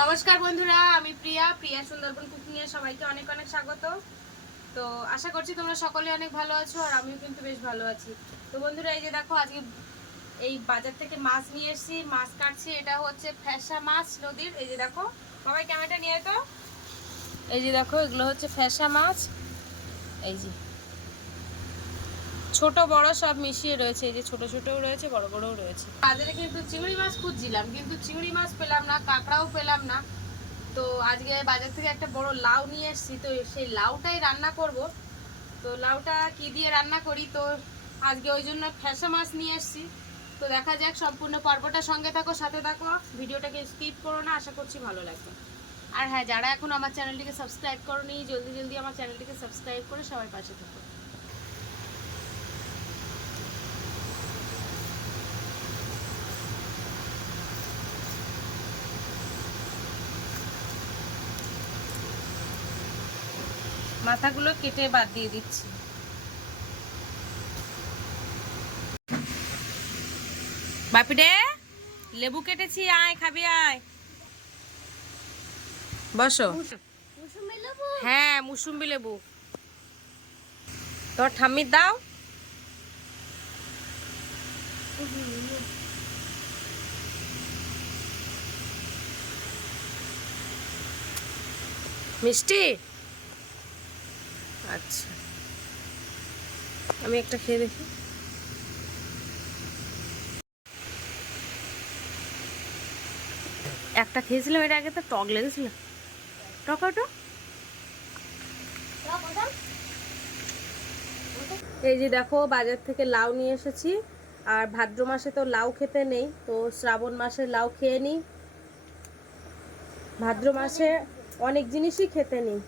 নমস্কার বন্ধুরা, আমি প্রিয়া প্রিয়া সুন্দরবন কুকিং এ সবাইকে অনেক অনেক স্বাগত। তো আশা করছি তোমরা সকলে অনেক ভালো আছো আর আমিও কিন্তু বেশ ভালো আছি। তো বন্ধুরা, এই যে দেখো, আজকে এই বাজার থেকে মাছ নিয়ে এসেছি, মাছ কাটছি। এটা হচ্ছে ফ্যাসা মাছ নদীর। এই যে দেখো, সবাই ক্যামেরাটা নিয়ে তো। এই যে দেখো, এগুলো হচ্ছে ফ্যাসা মাছ। এই যে ছোট বড় সব মিশিয়ে রয়েছে, এই যে ছোট ছোটও রয়েছে, বড় বড়ও রয়েছে। বাজারে কিন্তু চিংড়ি মাছ খুঁজছিলাম, কিন্তু চিংড়ি মাছ পেলাম না, কাঁকড়াও পেলাম না। তো আজকে বাজার থেকে একটা বড় লাউ নিয়ে এসেছি, তো সেই লাউটাই রান্না করব। তো লাউটা কি দিয়ে রান্না করি? তো আজকে ওই জন্য ফ্যাসা মাছ নিয়ে এসেছি। তো দেখা যাক, সম্পূর্ণ পর্বটা সঙ্গে থাকো, সাথে থাকো। ভিডিওটাকে স্কিপ করো না, আশা করছি ভালো লাগবে। আর হ্যাঁ যারা এখন আমার চ্যানেলটিকে সাবস্ক্রাইব করোনি, জলদি জলদি আমার চ্যানেলটিকে সাবস্ক্রাইব করে সবাই পাশে থাকো। মাথাগুলো কেটে বাদ দিয়ে দিচ্ছি। বাপিরে লেবু কেটেছি আয় খাবি আয়। বসো। হ্যাঁ মুসুম্বি লেবু। তোর ঠাম্মির দাও। মিষ্টি? আচ্ছা। আমি একটা খেয়ে দেখি। একটা খেয়েছিলাম, এটা আগে তো টক লেগেছিল। টক ওটা এই যে দেখো, বাজার থেকে লাউ নিয়ে এসেছি। আর ভাদ্র মাসে তো লাউ খেতে নেই, তো শ্রাবণ মাসে লাউ খেয়ে নিই। ভাদ্র মাসে অনেক জিনিসই খেতে নেই।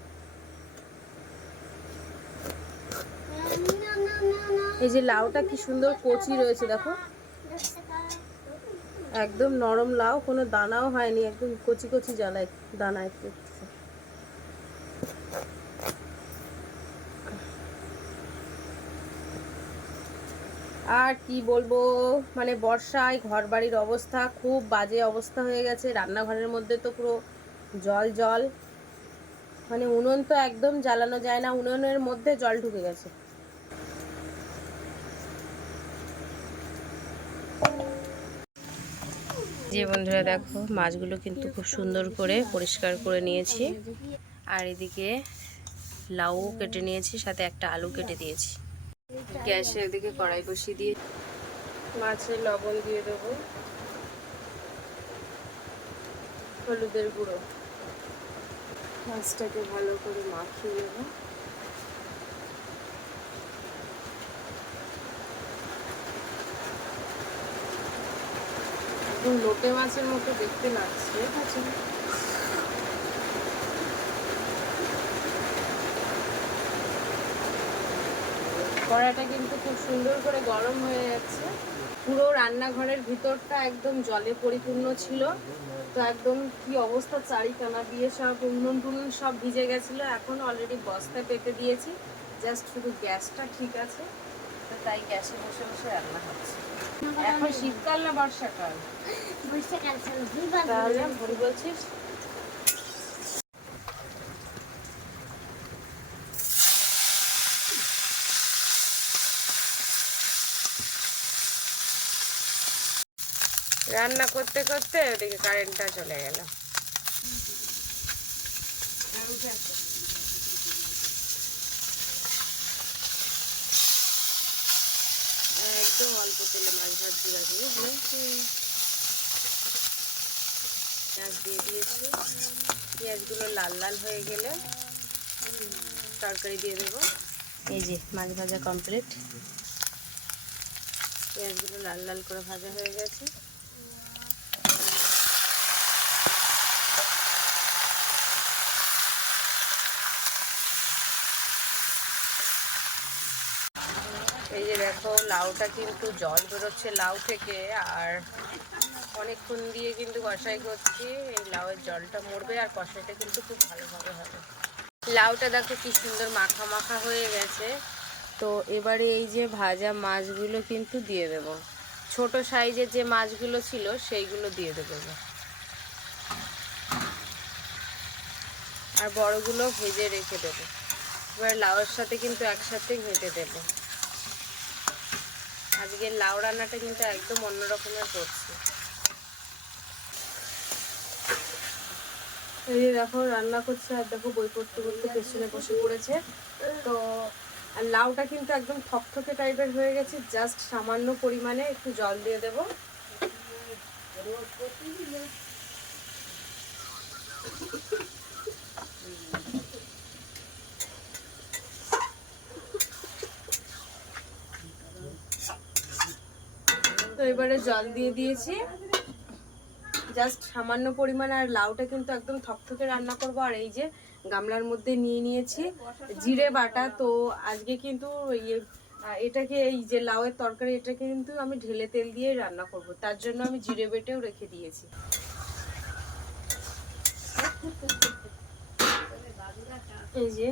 এই যে লাউটা কি সুন্দর কচি রয়েছে, দেখো। একদম নরম লাউ, কোনো দানাও হয়নি, একদম কচি কচি জ্বালায় দানা একটু। আর কি বলব মানে বর্ষায় ঘর বাড়ির অবস্থা, খুব বাজে অবস্থা হয়ে গেছে, রান্নাঘরের মধ্যে তো পুরো জল জল। মানে উনুন তো একদম জ্বালানো যায় না, উনুনের মধ্যে জল ঢুকে গেছে। যে বন্ধুরা দেখো, মাছগুলো কিন্তু খুব সুন্দর করে পরিষ্কার করে নিয়েছি। আর এদিকে লাউ কেটে নিয়েছি, সাথে একটা আলু কেটে দিয়েছি। গ্যাসে এদিকে কড়াই বসিয়ে দিয়ে মাছের লবণ দিয়ে দেবো। হলুদের গুঁড়ো। মাছটাকে ভালো করে মাখিয়ে দেবো একদম লোটে মাছের মতো দেখতে লাগছে। কড়াটা কিন্তু খুব সুন্দর করে গরম হয়ে যাচ্ছে। পুরো রান্নাঘরের ভিতরটা একদম জলে পরিপূর্ণ ছিল। তো একদম কি অবস্থা চারিখানা দিয়ে সব উনুন টুনুন সব ভিজে গেছিল। এখন অলরেডি বস্তায় পেতে দিয়েছি। জাস্ট শুধু গ্যাসটা ঠিক আছে। তো তাই গ্যাসে বসে বসে রান্না হচ্ছে। এখন শীতকাল না বর্ষাকাল? তাহলে ভুল বলছিস? রান্না করতে করতে ওদিকে কারেন্টটা চলে গেল। একদম অল্প তেলে মাছ ভাজি দিয়ে বুঝলে? পেঁয়াজ দিয়ে দিয়েছি। পেঁয়াজগুলো লাল লাল হয়ে গেলে তরকারি দিয়ে দেবো। এই যে মাছ ভাজা কমপ্লিট পেঁয়াজগুলো লাল লাল করে ভাজা হয়ে গেছে। এই যে দেখো, লাউটা কিন্তু জল বেরোচ্ছে লাউ থেকে, আর অনেকক্ষণ দিয়ে কিন্তু কষাই করছি। এই লাউয়ের জলটা মরবে আর কষাইটা কিন্তু খুব ভালোভাবে হবে। লাউটা দেখো কি সুন্দর মাখা মাখা হয়ে গেছে। তো এবারে এই যে ভাজা মাছগুলো কিন্তু দিয়ে দেব। ছোট সাইজের যে মাছগুলো ছিল, সেইগুলো দিয়ে দেবো। আর বড়গুলো ভেজে রেখে দেবো। এবার লাউয়ের সাথে কিন্তু একসাথে ভেজে দেবো। আজকে লাউ রান্নাটা কিন্তু একদম অন্য রকমের করছি। এই যে দেখো, রান্না করছে আর দেখো বই পড়তে পড়তে পেছনে বসে পড়েছে। তো, আর লাউটা কিন্তু একদম থকথকে টাইপের হয়ে গেছে জাস্ট সামান্য পরিমাণে একটু জল দিয়ে দেবো। এবারে জল দিয়ে দিয়েছি। জাস্ট সামান্য পরিমাণ আর লাউটা কিন্তু একদম থকথকে রান্না করব। আর এই যে গামলার মধ্যে নিয়ে নিয়েছি জিরে বাটা। তো আজকে কিন্তু ইয়ে এটাকে এই যে লাউয়ের তরকারি, এটাকে কিন্তু আমি ঢেলে তেল দিয়ে রান্না করব। তার জন্য আমি জিরে বেটেও রেখে দিয়েছি। এই যে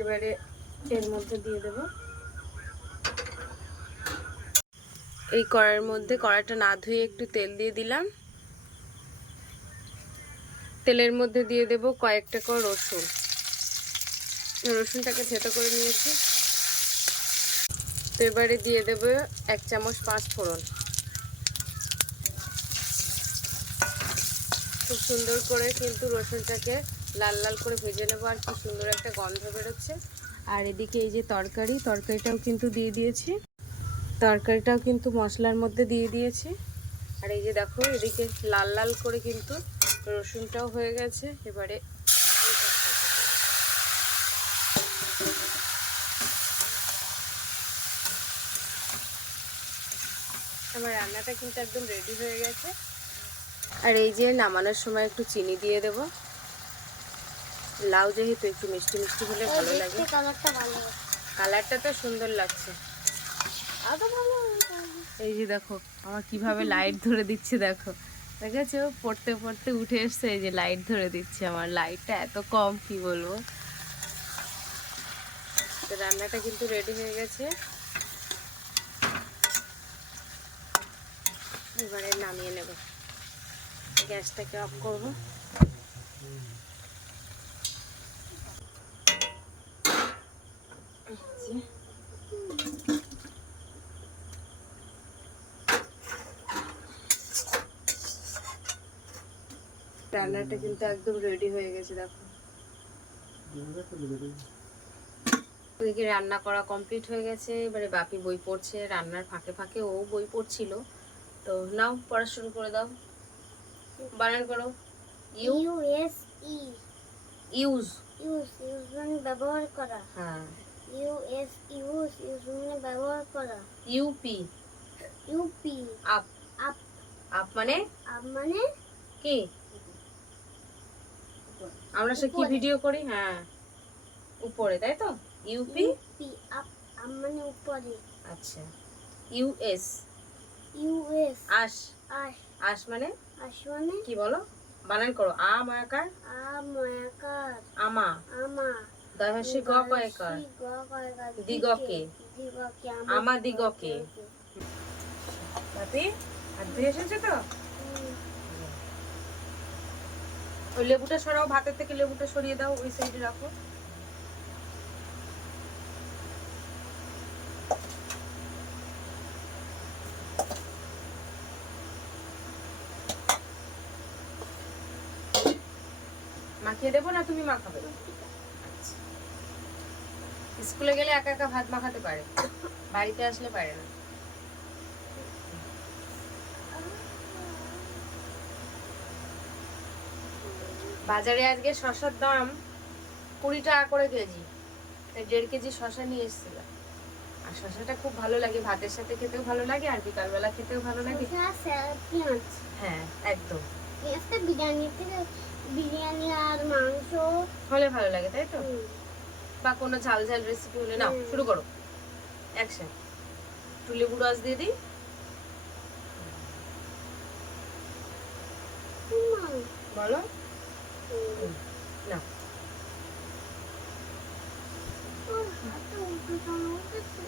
এবারে এর মধ্যে দিয়ে দেবো। এই কড়াইয়ের মধ্যে কড়াইটা না ধুয়ে একটু তেল দিয়ে দিলাম। তেলের মধ্যে দিয়ে দেব কয়েকটা করে রসুন। রসুনটাকে থেতো করে নিয়েছি। তো এবারে দিয়ে দেব এক চামচ পাঁচ ফোড়ন। খুব সুন্দর করে কিন্তু রসুনটাকে লাল লাল করে ভেজে নেব আর কি সুন্দর একটা গন্ধ বেরোচ্ছে। আর এদিকে এই যে তরকারি, তরকারিটাও কিন্তু দিয়ে দিয়েছি। তরকারিটাও কিন্তু মশলার মধ্যে দিয়ে দিয়েছি। আর এই যে দেখো এদিকে লাল লাল করে কিন্তু রসুনটাও হয়ে গেছে। এবারে। আমার রান্নাটা কিন্তু একদম রেডি হয়ে গেছে। আর এই যে নামানোর সময় একটু চিনি দিয়ে দেব। লাউ যেহেতু একটু মিষ্টি মিষ্টি হলে ভালো লাগে। কালারটা ভালো। কালারটা তো সুন্দর লাগছে। এই যে দেখো, আমার কীভাবে লাইট ধরে দিচ্ছে দেখো। দেখেছ? পড়তে পড়তে উঠে এসছে, এই যে লাইট ধরে দিচ্ছে আমার। লাইটটা এত কম, কি বলব? তো রান্নাটা কিন্তু রেডি হয়ে গেছে। এবারে নামিয়ে নেব। গ্যাসটাকে অফ করব। রান্নাটা কিন্তু একদম রেডি হয়ে গেছে দেখো। ওদিকে রান্না করা কমপ্লিট হয়ে গেছে এবারে বাপি বই পড়ছে রান্নার ফাঁকে ফাঁকে ও বই পড়ছিল। তো নাও পড়া শুরু করে দাও। বানান করো। U? U S E. Use. Use use মানে ব্যবহার করা। হ্যাঁ। ইউ এস ইউজ ইউজ মানে ব্যবহার করা। U P U P up. Up. Up মানে? আপ মানে? কি? আমরা সে কি ভিডিও করি? হ্যাঁ। উপরে তাই তো? ইউপি মানে উপরে। আচ্ছা। ইউএস ইউ এস আশ। আশ। আশ মানে? আশ মানে? কি বলো? বানান করো। আ মায়াকার আ ময়াকার আমা আমা। দহসি গ কয়কার দিগকে। দিগকে। আমা দিগকে। বাপি হাত ধুয়ে এসেছ তো? ওই লেবুটা সরাও, ভাতের থেকে লেবুটা সরিয়ে দাও, ওই সাইডে রাখো। মাখিয়ে দেবো না তুমি মাখাবে? আচ্ছা। স্কুলে গেলে একা একা ভাত মাখাতে পারে। বাড়িতে আসলে পারে না। বাজারে আজকে শশার দাম কুড়ি টাকা করে কেজি। দেড় কেজি শশা নিয়ে এসেছিল আর শশাটা খুব ভালো লাগে ভাতের সাথে খেতেও ভালো লাগে আর বিকালবেলা খেতেও ভালো লাগে। হ্যাঁ একদম। পেঁয়াজটা বিরিয়ানি আর মাংস। হলে ভালো লাগে তাই তো? বা কোনো ঝাল ঝাল রেসিপি হলে নাও শুরু করো। অ্যাকশন একটু লেবু রস দিয়ে দিই। বলো। 嗯那。我拿着我的小，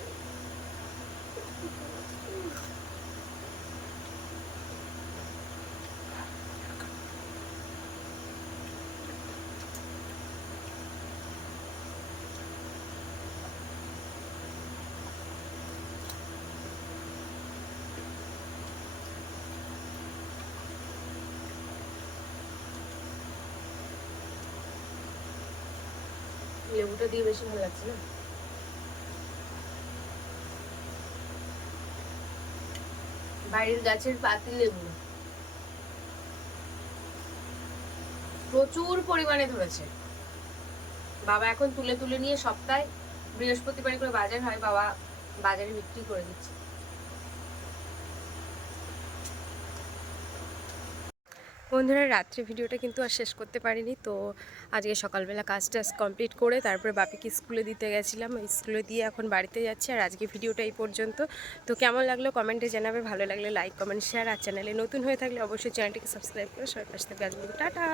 লেবুটা দিয়ে বেশি ভালো লাগছে না? বাড়ির গাছের পাতি লেবু। প্রচুর পরিমাণে ধরেছে। বাবা এখন তুলে তুলে নিয়ে সপ্তাহে বৃহস্পতিবার করে বাজার হয়, বাবা বাজারে বিক্রি করে দিচ্ছে। বন্ধুরা, রাত্রে ভিডিওটা কিন্তু আর শেষ করতে পারিনি। তো আজকে সকালবেলা কাজ টাজ কমপ্লিট করে তারপরে বাপিকে স্কুলে দিতে গেছিলাম। স্কুলে দিয়ে এখন বাড়িতে যাচ্ছি আর আজকে ভিডিওটা এই পর্যন্ত। তো কেমন লাগল কমেন্টে জানাবে। ভালো লাগলে লাইক কমেন্ট শেয়ার আর চ্যানেলে নতুন হয়ে থাকলে অবশ্যই চ্যানেলটিকে সাবস্ক্রাইব করে সবাই পাশে থাকবে। টাটা।